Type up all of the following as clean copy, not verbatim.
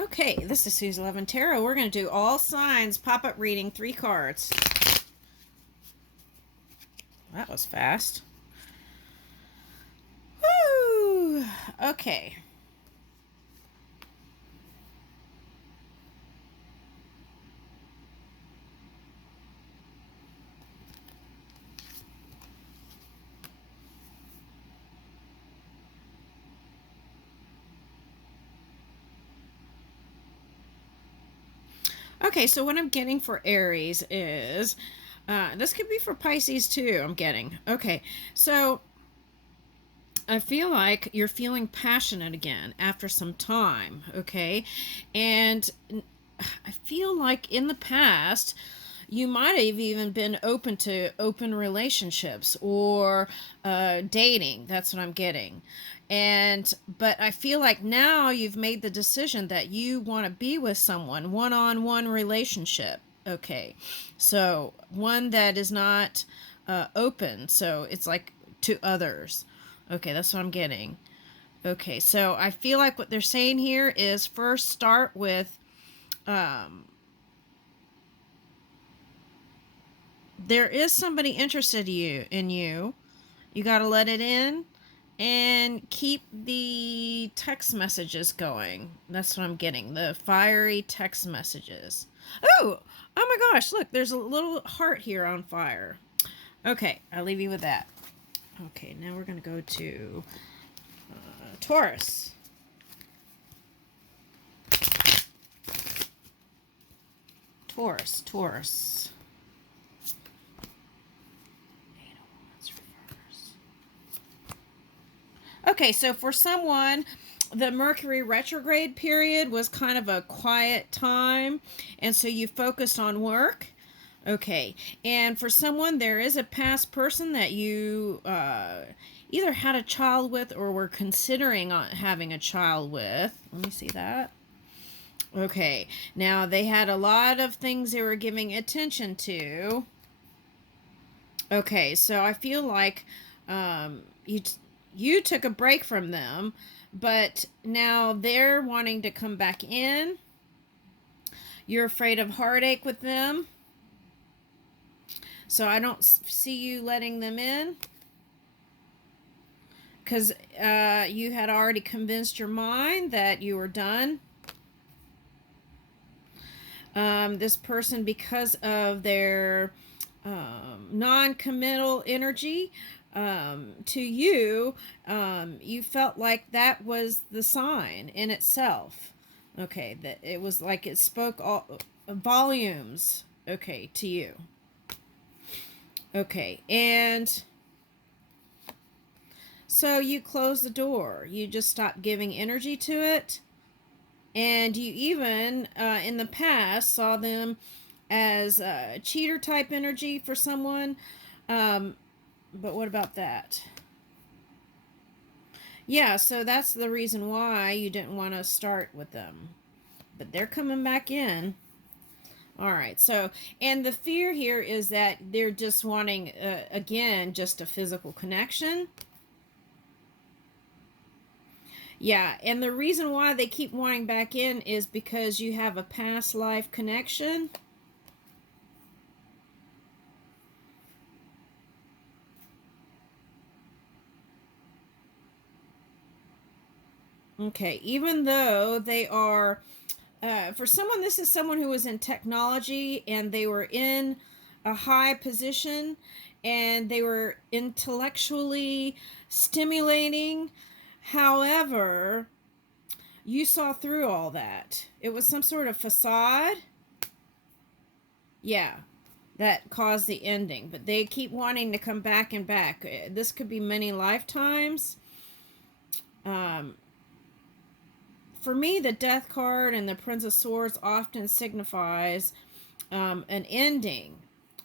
Okay, this is Susie 11 Tarot. We're going to do all signs pop-up reading, 3 cards. That was fast. Woo! Okay. Okay, so what I'm getting for Aries is, this could be for Pisces too, I'm getting. Okay, so I feel like you're feeling passionate again after some time, okay? And I feel like in the past, you might have even been open to open relationships or dating. That's what I'm getting. But I feel like now you've made the decision that you want to be with someone, one-on-one relationship. Okay, so one that is not open, so it's like to others. Okay, that's what I'm getting. Okay, so I feel like what they're saying here is first start with there is somebody interested in you. You got to let it in and keep the text messages going. That's what I'm getting. The fiery text messages. Oh my gosh, look, there's a little heart here on fire. Okay, I'll leave you with that. Okay, now we're going to go to Taurus. Taurus. Okay, so for someone, the Mercury retrograde period was kind of a quiet time, and so you focused on work. Okay, and for someone, there is a past person that you either had a child with or were considering having a child with. Let me see that. Okay, now they had a lot of things they were giving attention to. Okay, so I feel like you took a break from them, but now they're wanting to come back in. You're afraid of heartache with them, so I don't see you letting them in because you had already convinced your mind that you were done. This person, because of their non-committal energy to you, you felt like that was the sign in itself. Okay, that it was like it spoke all volumes. Okay, to you. Okay, and so you closed the door. You just stopped giving energy to it. And you even, in the past, saw them as a cheater type energy for someone. But what about that? Yeah, so that's the reason why you didn't want to start with them. But they're coming back in. All right, so, and the fear here is that they're just wanting, again, just a physical connection. Yeah, and the reason why they keep wanting back in is because you have a past life connection. Okay, even though they are, for someone, this is someone who was in technology and they were in a high position and they were intellectually stimulating. However, you saw through all that. It was some sort of facade. Yeah, that caused the ending. But they keep wanting to come back and back. This could be many lifetimes. For me, the Death card and the Prince of Swords often signifies an ending.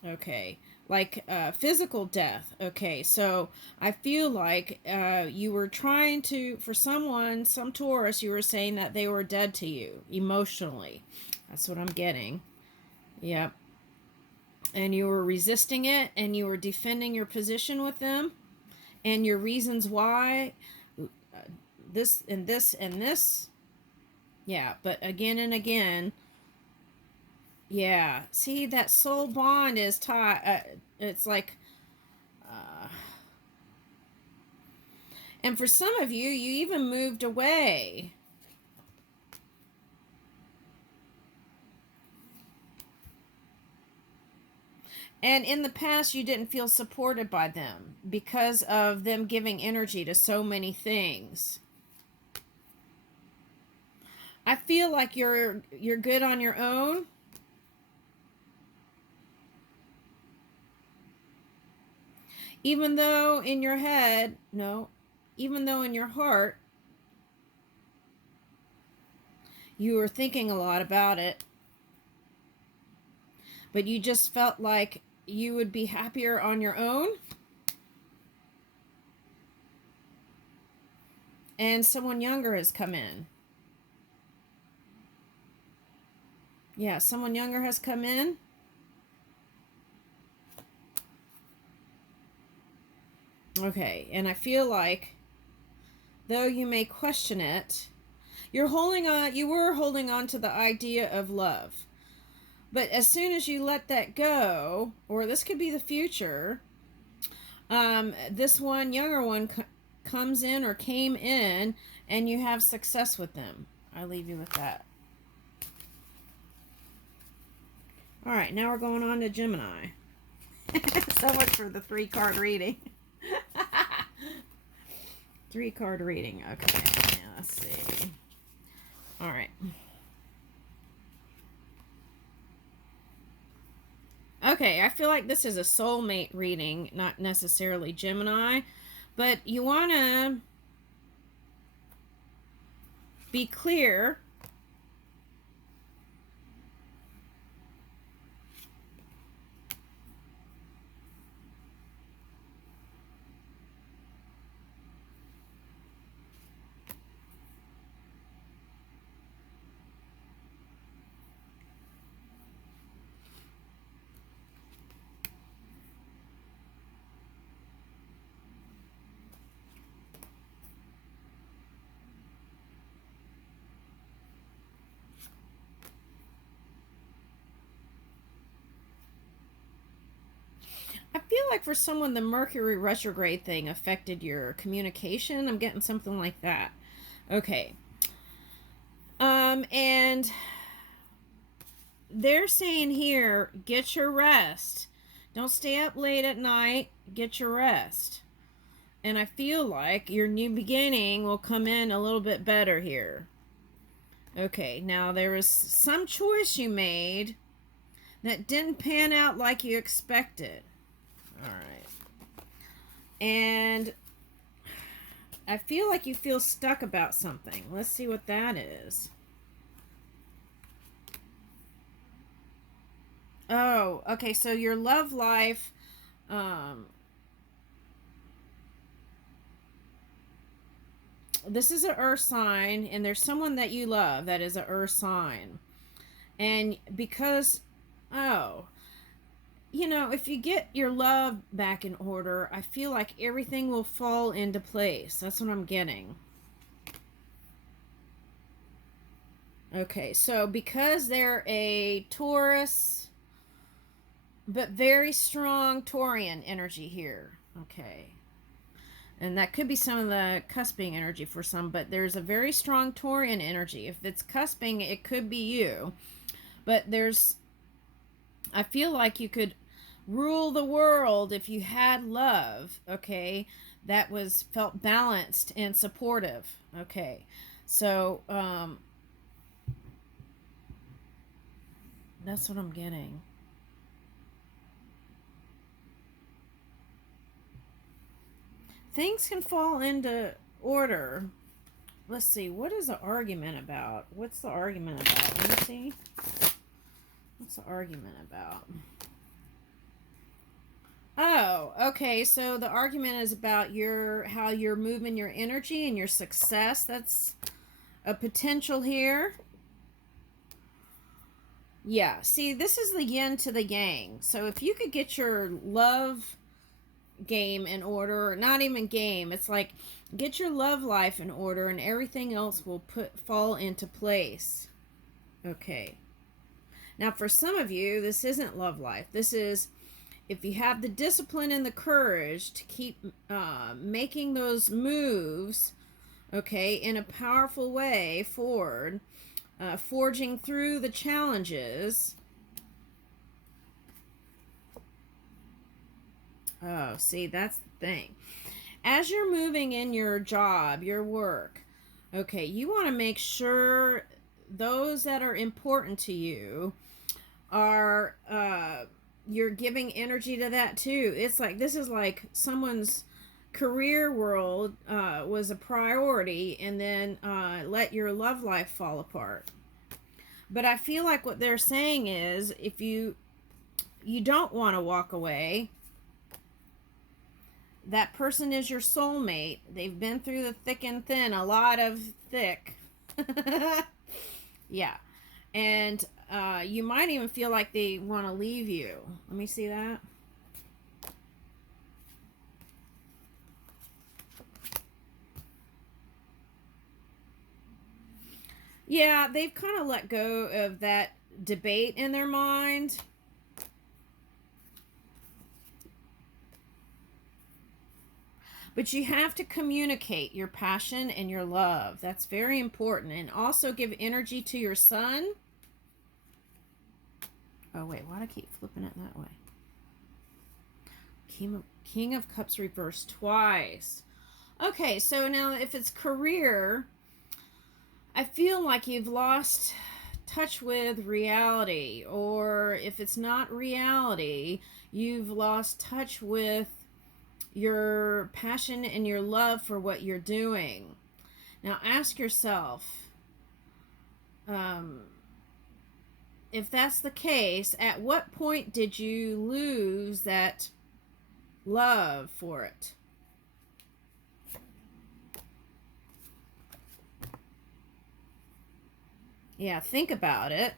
Okay, like physical death. Okay, so I feel like you were trying to, for someone, some Taurus, you were saying that they were dead to you emotionally. That's what I'm getting. Yep. And you were resisting it and you were defending your position with them and your reasons why this and this and this. Yeah, but again and again, yeah. See, that soul bond is tied. It's like, uh, and for some of you, you even moved away. And in the past, you didn't feel supported by them because of them giving energy to so many things. I feel like you're good on your own. Even though in your head, no, even though in your heart, you were thinking a lot about it, but you just felt like you would be happier on your own. And someone younger has come in. Yeah, someone younger has come in. Okay, and I feel like, though you may question it, you were holding on to the idea of love. But as soon as you let that go, or this could be the future, this one younger one comes in or came in and you have success with them. I leave you with that. All right, now we're going on to Gemini. So much for the 3-card reading. 3-card reading. Okay, now let's see. All right. Okay, I feel like this is a soulmate reading, not necessarily Gemini, but you want to be clear. I feel like for someone, the Mercury retrograde thing affected your communication. I'm getting something like that. Okay. And they're saying here, get your rest. Don't stay up late at night. Get your rest. And I feel like your new beginning will come in a little bit better here. Okay, now there was some choice you made that didn't pan out like you expected. All right. And I feel like you feel stuck about something. Let's see what that is. Oh, okay. So your love life, this is an earth sign, and there's someone that you love that is an earth sign. And because, oh, you know, if you get your love back in order, I feel like everything will fall into place. That's what I'm getting. Okay, so because they're a Taurus, but very strong Taurian energy here. Okay. And that could be some of the cusping energy for some, but there's a very strong Taurian energy. If it's cusping, it could be you. But I feel like you could rule the world if you had love, okay, that felt balanced and supportive. Okay. So, that's what I'm getting. Things can fall into order. Let's see, what is the argument about? What's the argument about? Let me see. What's the argument about? Oh, okay. So the argument is about how you're moving your energy and your success. That's a potential here. Yeah. See, this is the yin to the yang. So if you could get your love, game in order, or not even game. It's like, get your love life in order and everything else will fall into place. Okay. Now, for some of you, this isn't love life. This is if you have the discipline and the courage to keep making those moves, okay, in a powerful way forward, forging through the challenges. Oh, see, that's the thing. As you're moving in your job, your work, okay, you want to make sure those that are important to you are, you're giving energy to that too. It's like, this is like someone's career world was a priority, and then let your love life fall apart. But I feel like what they're saying is, if you don't want to walk away, that person is your soulmate. They've been through the thick and thin, a lot of thick. Yeah. And you might even feel like they want to leave you. Let me see that. Yeah, they've kind of let go of that debate in their mind. But you have to communicate your passion and your love. That's very important. And also give energy to your sun. Oh, wait. Why do I keep flipping it that way? King of Cups reversed twice. Okay, so now if it's career, I feel like you've lost touch with reality. Or if it's not reality, you've lost touch with your passion and your love for what you're doing. Now ask yourself, if that's the case, at what point did you lose that love for it? Yeah, think about it.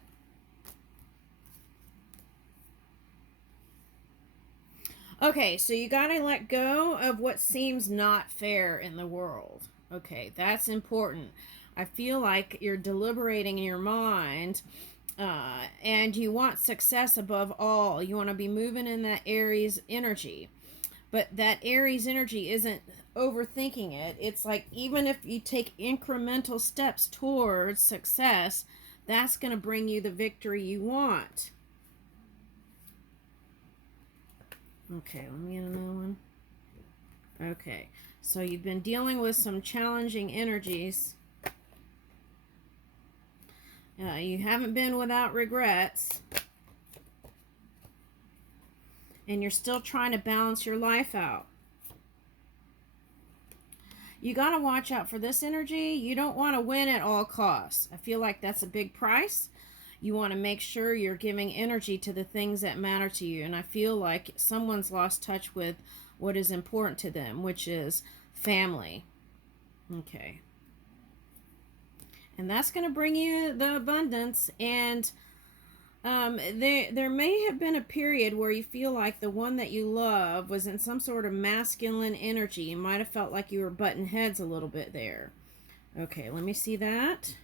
Okay, so you got to let go of what seems not fair in the world. Okay, that's important. I feel like you're deliberating in your mind, and you want success above all. You want to be moving in that Aries energy. But that Aries energy isn't overthinking it. It's like, even if you take incremental steps towards success, that's going to bring you the victory you want. Okay, let me get another one. Okay, so you've been dealing with some challenging energies. You haven't been without regrets. And you're still trying to balance your life out. You got to watch out for this energy. You don't want to win at all costs. I feel like that's a big price. You want to make sure you're giving energy to the things that matter to you. And I feel like someone's lost touch with what is important to them, which is family. Okay. And that's going to bring you the abundance. And there may have been a period where you feel like the one that you love was in some sort of masculine energy. You might have felt like you were butting heads a little bit there. Okay, let me see that.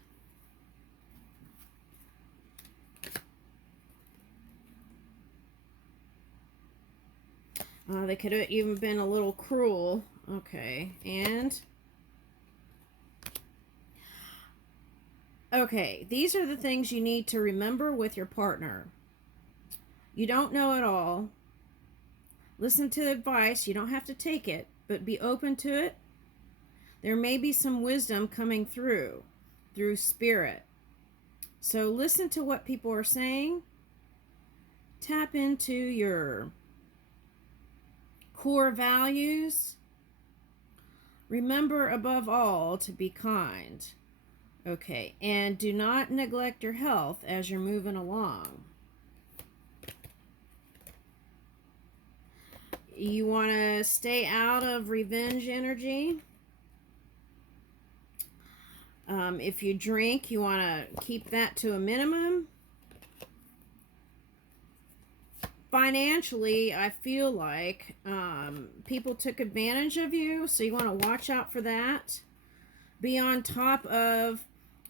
They could have even been a little cruel. Okay, and... okay, these are the things you need to remember with your partner. You don't know it all. Listen to advice. You don't have to take it, but be open to it. There may be some wisdom coming through spirit. So listen to what people are saying. Tap into your core values. Remember, above all, to be kind. Okay, and do not neglect your health as you're moving along. You want to stay out of revenge energy. If you drink, you want to keep that to a minimum. Financially, I feel like people took advantage of you, so you want to watch out for that. Be on top of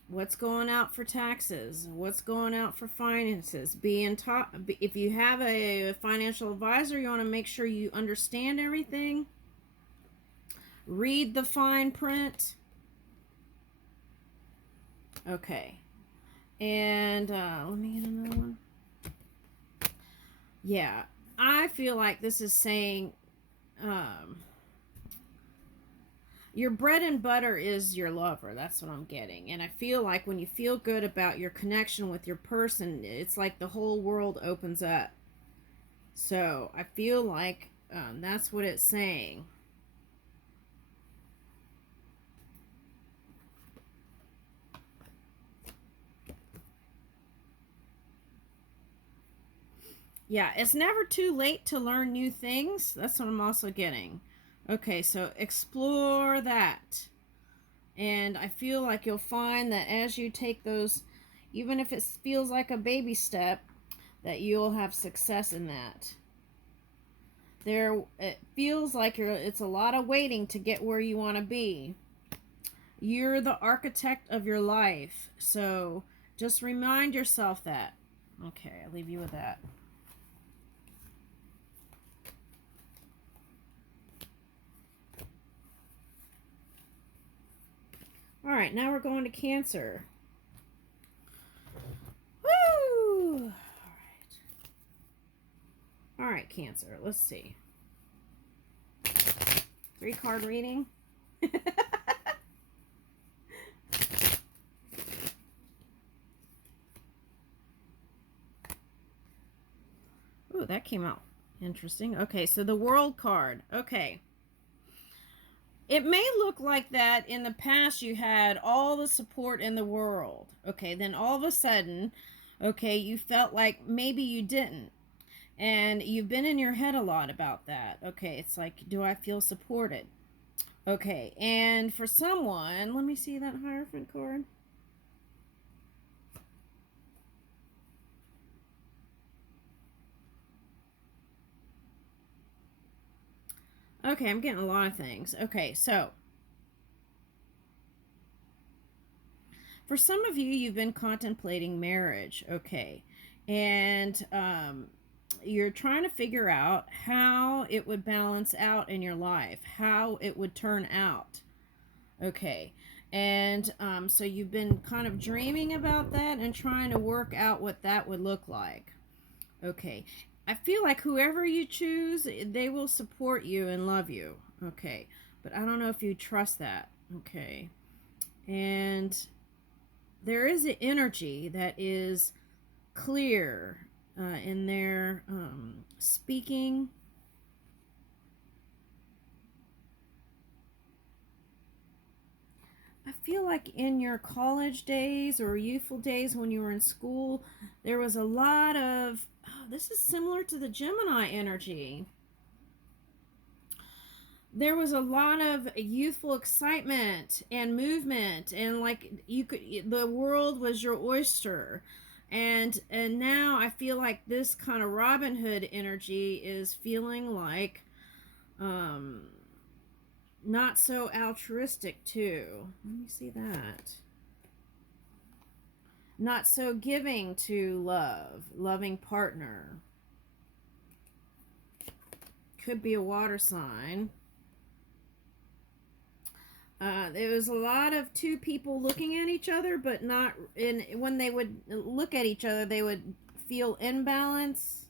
what's going out for taxes, what's going out for finances. Be in top. If you have a financial advisor, you want to make sure you understand everything. Read the fine print. Okay. And let me get another one. Yeah, I feel like this is saying your bread and butter is your lover. That's what I'm getting. And I feel like when you feel good about your connection with your person, it's like the whole world opens up. So I feel like that's what it's saying. Yeah, it's never too late to learn new things. That's what I'm also getting. Okay, so explore that. And I feel like you'll find that as you take those, even if it feels like a baby step, that you'll have success in that. It feels like it's a lot of waiting to get where you want to be. You're the architect of your life, so just remind yourself that. Okay, I'll leave you with that. All right, now we're going to Cancer. Woo! All right, Cancer. Let's see. 3-card reading. Ooh, that came out interesting. Okay, so the World card. Okay. It may look like that in the past you had all the support in the world. Okay, then all of a sudden, okay, you felt like maybe you didn't. And you've been in your head a lot about that. Okay, it's like, do I feel supported? Okay, and for someone, let me see that Hierophant card. Okay, I'm getting a lot of things. Okay, so for some of you, you've been contemplating marriage. Okay, and you're trying to figure out how it would balance out in your life, how it would turn out. Okay, and so you've been kind of dreaming about that and trying to work out what that would look like. Okay, I feel like whoever you choose, they will support you and love you. Okay, but I don't know if you trust that. Okay, and there is an energy that is clear in their speaking. I feel like in your college days or youthful days when you were in school, there was a lot of, this is similar to the Gemini energy. There was a lot of youthful excitement and movement, and like the world was your oyster. And now I feel like this kind of Robin Hood energy is feeling like not so altruistic too. Let me see that. Not so giving to loving partner. Could be a water sign. There was a lot of two people looking at each other, but not in. When they would look at each other, they would feel imbalance.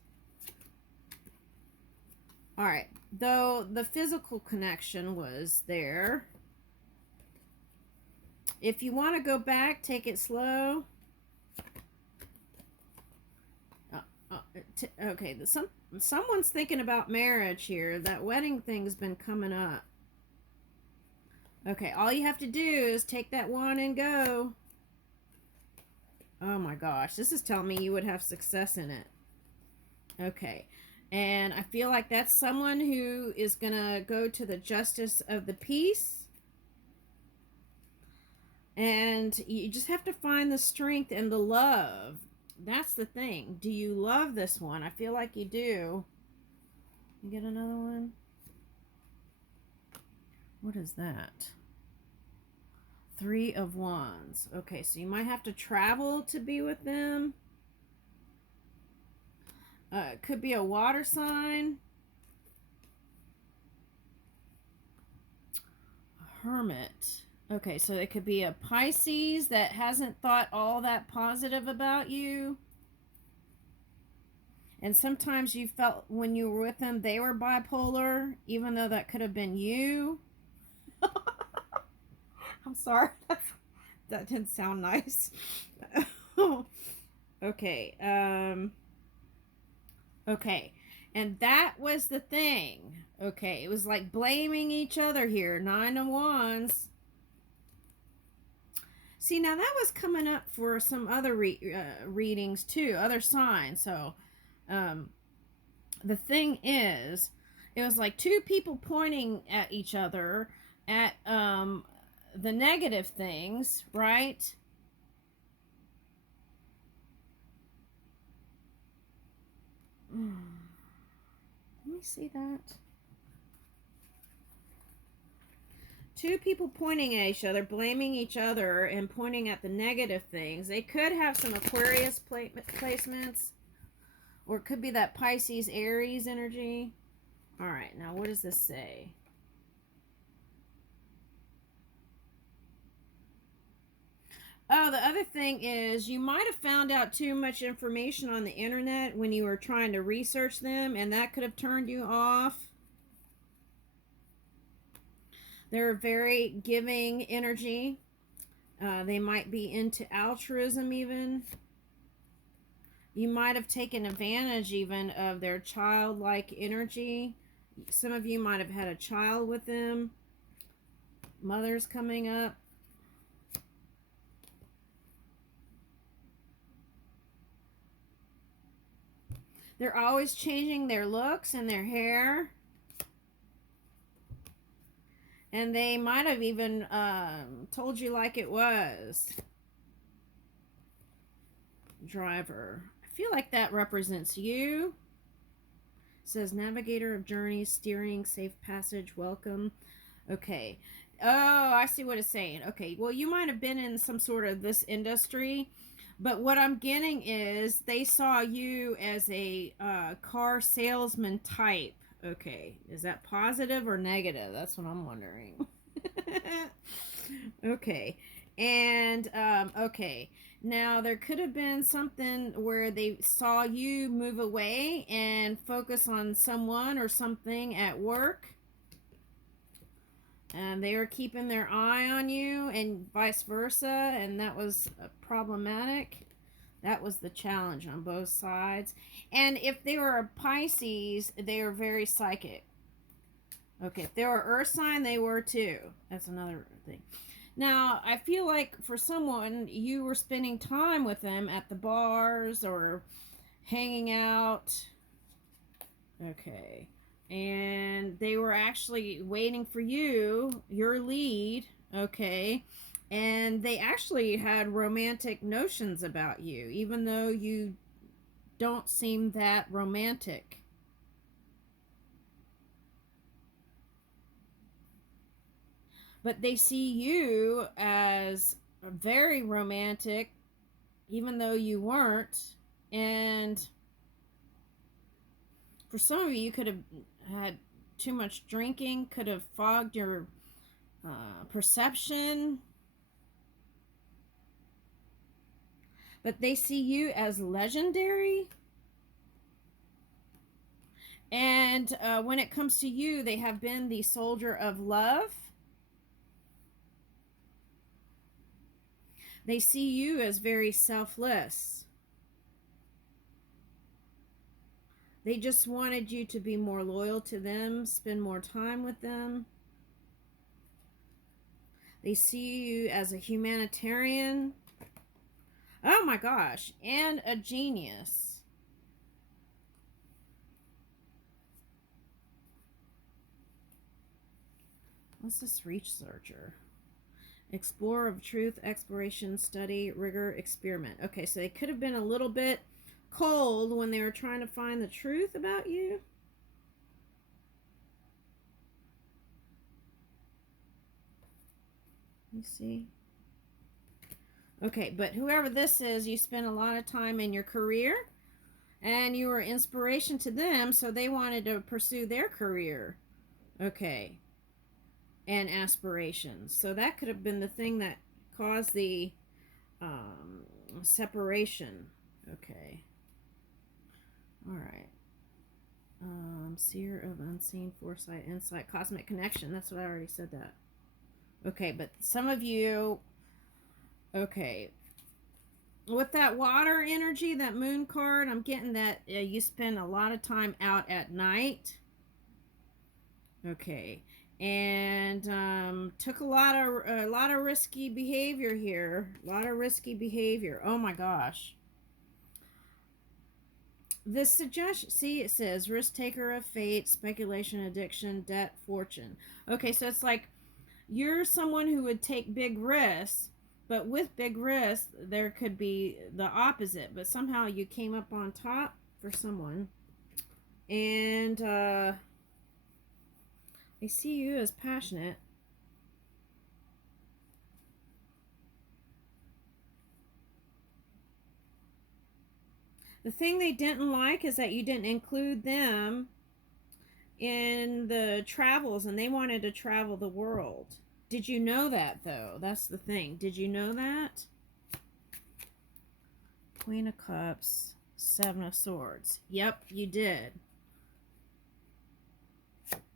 All right, though the physical connection was there. If you want to go back, take it slow. Okay, someone's thinking about marriage here. That wedding thing's been coming up. Okay, all you have to do is take that one and go. Oh my gosh, this is telling me you would have success in it. Okay, and I feel like that's someone who is going to go to the justice of the peace. And you just have to find the strength and the love That's the thing. Do you love this one? I feel like you do. You get another one? What is that? 3 of Wands. Okay, so you might have to travel to be with them. It could be a water sign. Hermit. Okay, so it could be a Pisces that hasn't thought all that positive about you. And sometimes you felt when you were with them, they were bipolar, even though that could have been you. I'm sorry. That didn't sound nice. Okay. Okay. And that was the thing. Okay. It was like blaming each other here. 9 of Wands. See, now that was coming up for some other readings too, other signs. So, the thing is, it was like 2 people pointing at each other at the negative things, right? Let me see that. 2 people pointing at each other, blaming each other, and pointing at the negative things. They could have some Aquarius placements, or it could be that Pisces Aries energy. All right, now what does this say? Oh, the other thing is you might have found out too much information on the internet when you were trying to research them, and that could have turned you off. They're very giving energy. They might be into altruism even. You might have taken advantage even of their childlike energy. Some of you might have had a child with them. Mother's coming up. They're always changing their looks and their hair. And they might have even told you like it was. Driver. I feel like that represents you. It says navigator of journeys, steering, safe passage, welcome. Okay. Oh, I see what it's saying. Okay. Well, you might have been in some sort of this industry. But what I'm getting is they saw you as a car salesman type. Okay. Is that positive or negative? That's what I'm wondering. Okay. And, okay. Now, there could have been something where they saw you move away and focus on someone or something at work. And they were keeping their eye on you and vice versa, and that was problematic. That was the challenge on both sides. And if they were a Pisces, they were very psychic. Okay, if they were earth sign, they were too. That's another thing. Now, I feel like for someone, you were spending time with them at the bars or hanging out. Okay. And they were actually waiting for you, your lead, okay? And they actually had romantic notions about you, even though you don't seem that romantic. But they see you as very romantic, even though you weren't. And for some of you, you could have had too much drinking, could have fogged your perception. But they see you as legendary. And when it comes to you, they have been the soldier of love. They see you as very selfless. They just wanted you to be more loyal to them, spend more time with them. They see you as a humanitarian. Oh my gosh, and a genius. What's this researcher? Explorer of truth, exploration, study, rigor, experiment. Okay, so they could have been a little bit cold when they were trying to find the truth about you. You see? Okay, but whoever this is, you spent a lot of time in your career and you were inspiration to them, so they wanted to pursue their career. Okay. And aspirations. So that could have been the thing that caused the separation. Okay. All right. Seer of unseen foresight, insight, cosmic connection. That's what I already said that. Okay, but some of you, okay, with that water energy, that moon card, I'm getting that you spend a lot of time out at night. Okay, and took a lot of risky behavior here. A lot of risky behavior. Oh my gosh. This suggestion, see, it says risk taker of fate, speculation, addiction, debt, fortune. Okay, so it's like you're someone who would take big risks, but with big risks, there could be the opposite. But somehow you came up on top for someone. And I see you as passionate. The thing they didn't like is that you didn't include them in the travels, and they wanted to travel the world. Did you know that, though? That's the thing. Did you know that? Queen of Cups, Seven of Swords. Yep, you did.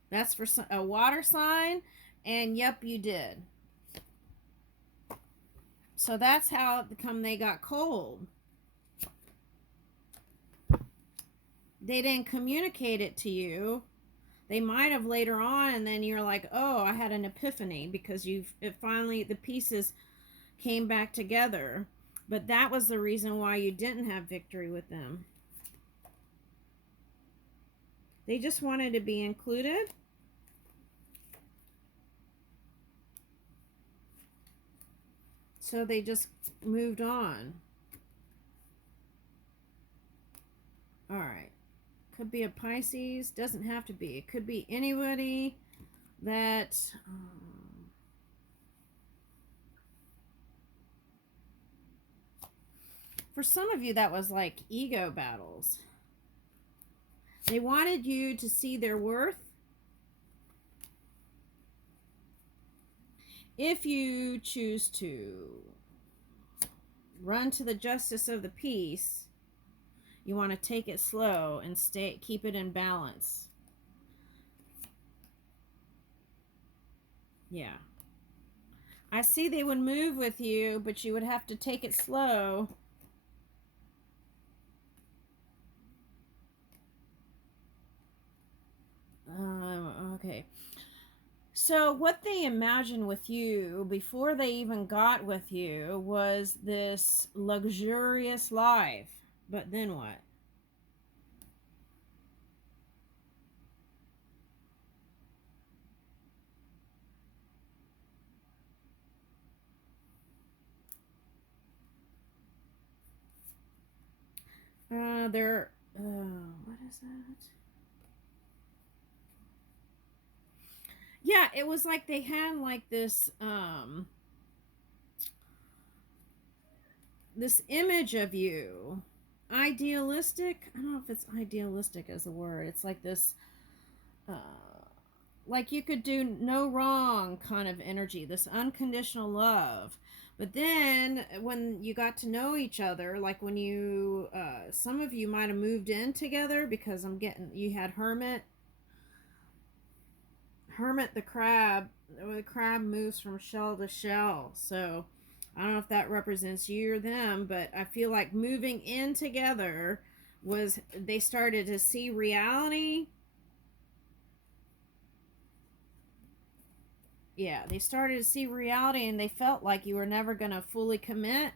That's for a water sign, and yep, you did. So that's how come they got cold. They didn't communicate it to you. They might have later on, and then you're like, oh, I had an epiphany because it finally, the pieces came back together. But that was the reason why you didn't have victory with them. They just wanted to be included. So they just moved on. All right. Could be a Pisces. Doesn't have to be. It could be anybody that... for some of you, that was like ego battles. They wanted you to see their worth. If you choose to run to the justice of the peace, you want to take it slow and keep it in balance. Yeah. I see they would move with you, but you would have to take it slow. Okay. So what they imagined with you before they even got with you was this luxurious life. But then what? What is that? Yeah, it was like they had like this image of you. Idealistic? I don't know if it's idealistic as a word. It's like this, like you could do no wrong kind of energy, this unconditional love. But then when you got to know each other, like when you, some of you might have moved in together because you had Hermit the crab. The crab moves from shell to shell. So I don't know if that represents you or them, but I feel like moving in together was they started to see reality. Yeah, they started to see reality and they felt like you were never going to fully commit.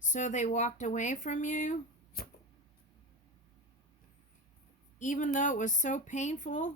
So they walked away from you. Even though it was so painful.